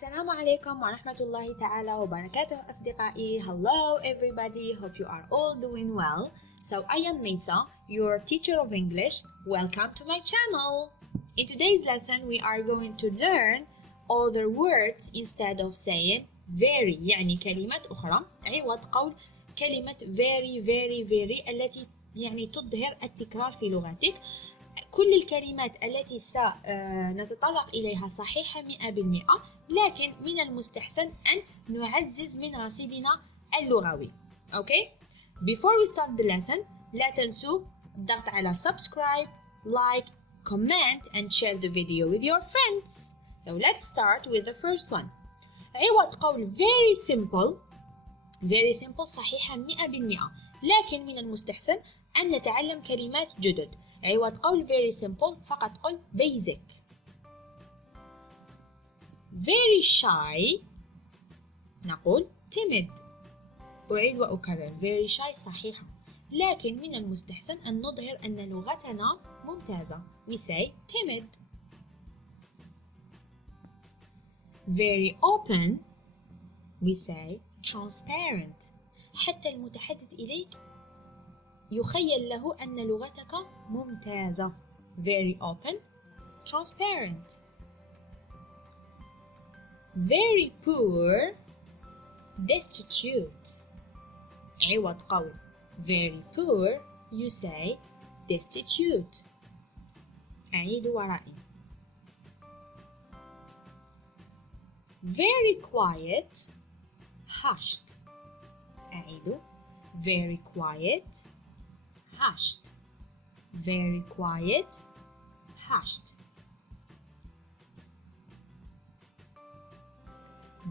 السلام عليكم ورحمة الله تعالى وبركاته أصدقائي. Hello everybody, hope you are all doing well. So I am Mesa, your teacher of English. Welcome to my channel. In today's lesson we are going to learn other words instead of saying very يعني كلمات أخرى عوض قول كلمة very التي يعني تظهر التكرار في لغتك. كل الكلمات التي سنتطرق إليها صحيحة 100%، لكن من المستحسن أن نعزز من رصيدنا اللغوي. Okay? Before we start the lesson, لا تنسوا الضغط على subscribe, like, comment and share the video with your friends. So let's start with the first one. عوض قول very simple صحيحة 100%، لكن من المستحسن أن نتعلم كلمات جدد. عوض قول very simple فقط قل basic. very shy نقول timid. أعيد وأكرر very shy صحيحة، لكن من المستحسن أن نظهر أن لغتنا ممتازة. we say timid. very open we say transparent. حتى المتحدث إليك يخيل له أن لغتك ممتازة. very open transparent. very poor destitute. عوض قول very poor you say destitute. أعيد ورائي. very quiet hushed. أعيد very quiet hushed. very quiet hushed.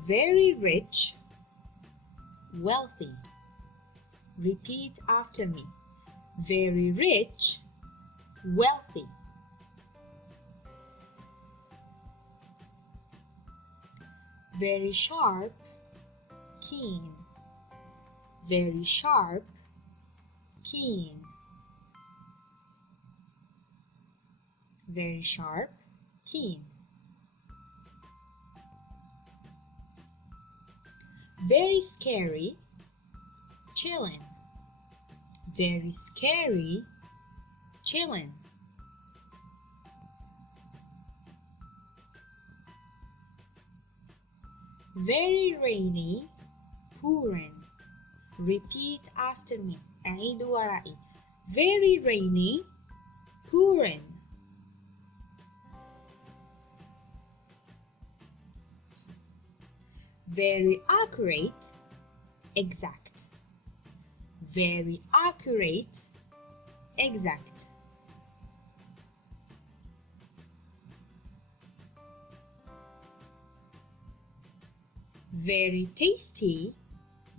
very rich wealthy. Repeat after me. very rich wealthy. very sharp keen. very sharp keen. very sharp keen. very scary chilling. very scary chilling. very rainy pouring. Repeat after me. أعيد ورائي. very rainy pouring. very accurate exact. very accurate exact. very tasty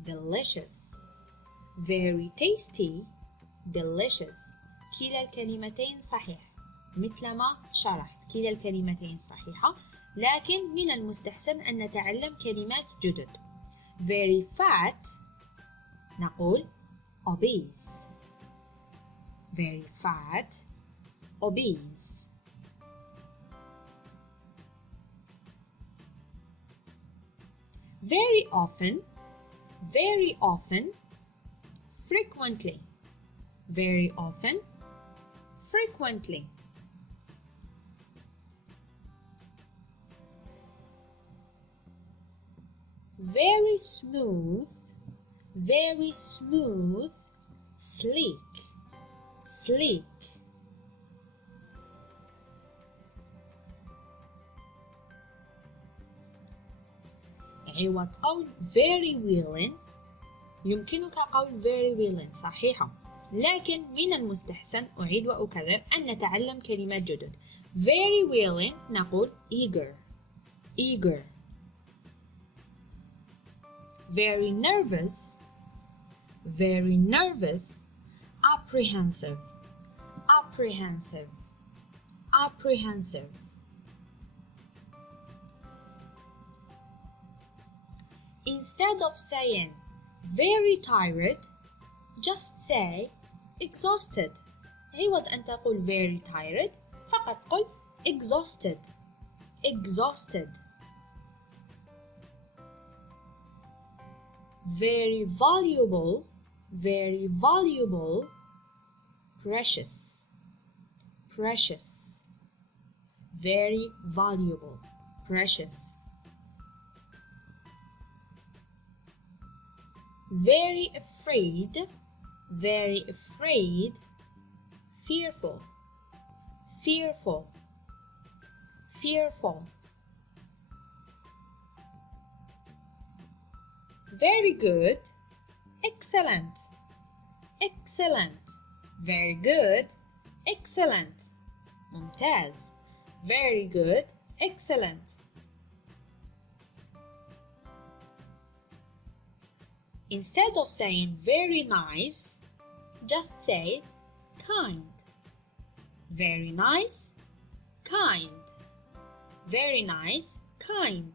delicious. very tasty delicious. كلا الكلمتين صحيح، مثلما شرحت كلا الكلمتين صحيحة، لكن من المستحسن أن نتعلم كلمات جدد. very fat نقول obese. very fat obese. very often frequently. very often frequently. very smooth sleek. sleek. عوض قول very willing يمكنك قول very willing صحيحة، لكن من المستحسن أعيد وأكرر أن نتعلم كلمات جدد. very willing نقول eager. very nervous apprehensive. Instead of saying very tired, just say exhausted. عوض أن تقول very tired فقط قل exhausted. very valuable, very valuable, precious, precious, very valuable, precious. Very afraid, very afraid, fearful, fearful, fearful. Very good, excellent, excellent, very good, excellent, ممتاز, very good, excellent. Instead of saying very nice, just say kind. Very nice, kind. Very nice, kind.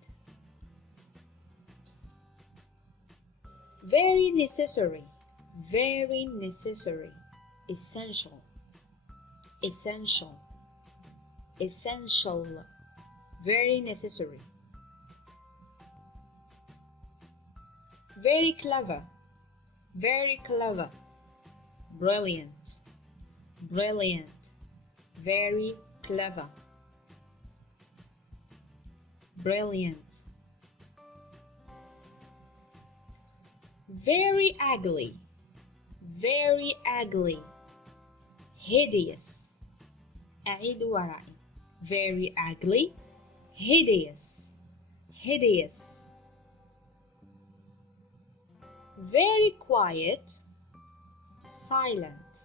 Very necessary, very necessary, essential, essential, essential, very necessary. Very clever, very clever, brilliant, brilliant, very clever, brilliant. Very ugly, very ugly, hideous. أعيد ورائي. Very ugly, hideous, hideous. Very quiet, silent.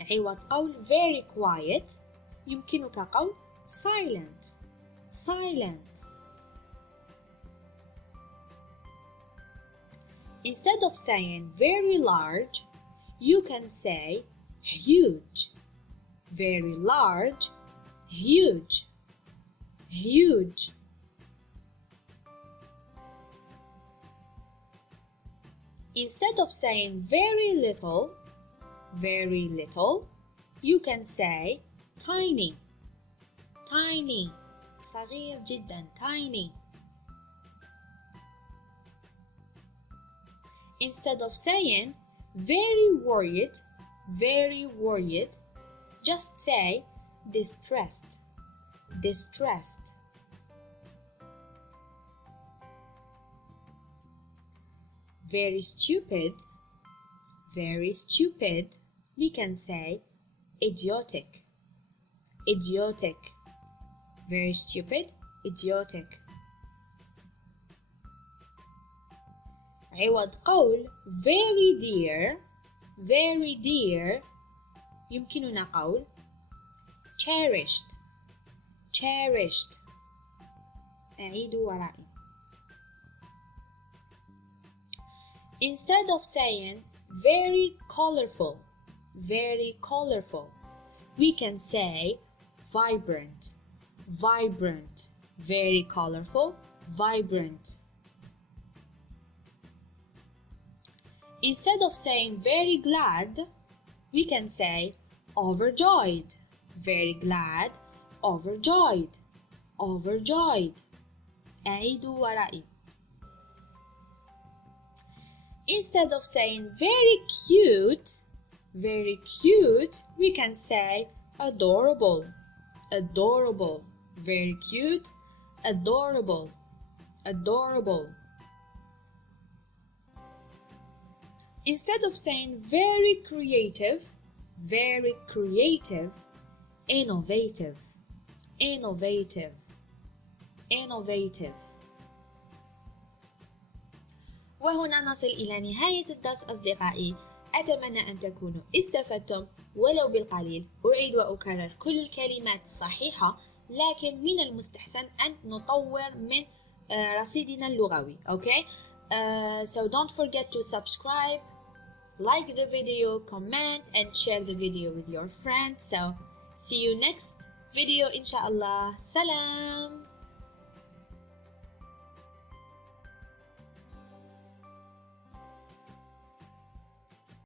عوض قول very quiet يمكنك قول silent, silent. Instead of saying very large, you can say huge. Very large, huge, huge. Instead of saying very little, you can say tiny, tiny, صغير جدا, tiny. Instead of saying very worried, just say distressed, distressed. Very stupid, we can say idiotic, idiotic. Very stupid, idiotic. عوض قول very dear يمكننا قول cherished, cherished. أعيد ورائي. Instead of saying very colorful, we can say vibrant, very colorful, vibrant. Instead of saying very glad, we can say overjoyed, very glad, overjoyed, overjoyed. أعيد ورائي. Instead of saying very cute, we can say adorable, very cute, adorable, adorable. Instead of saying very creative, innovative, innovative. وهنا نصل إلى نهاية الدرس أصدقائي. أتمنى أن تكونوا استفدتم ولو بالقليل. أعيد وأكرر كل الكلمات الصحيحة، لكن من المستحسن أن نطور من رصيدنا اللغوي. Okay? So don't forget to subscribe, like the video, comment and share the video with your friends. So see you next video إن شاء الله. سلام.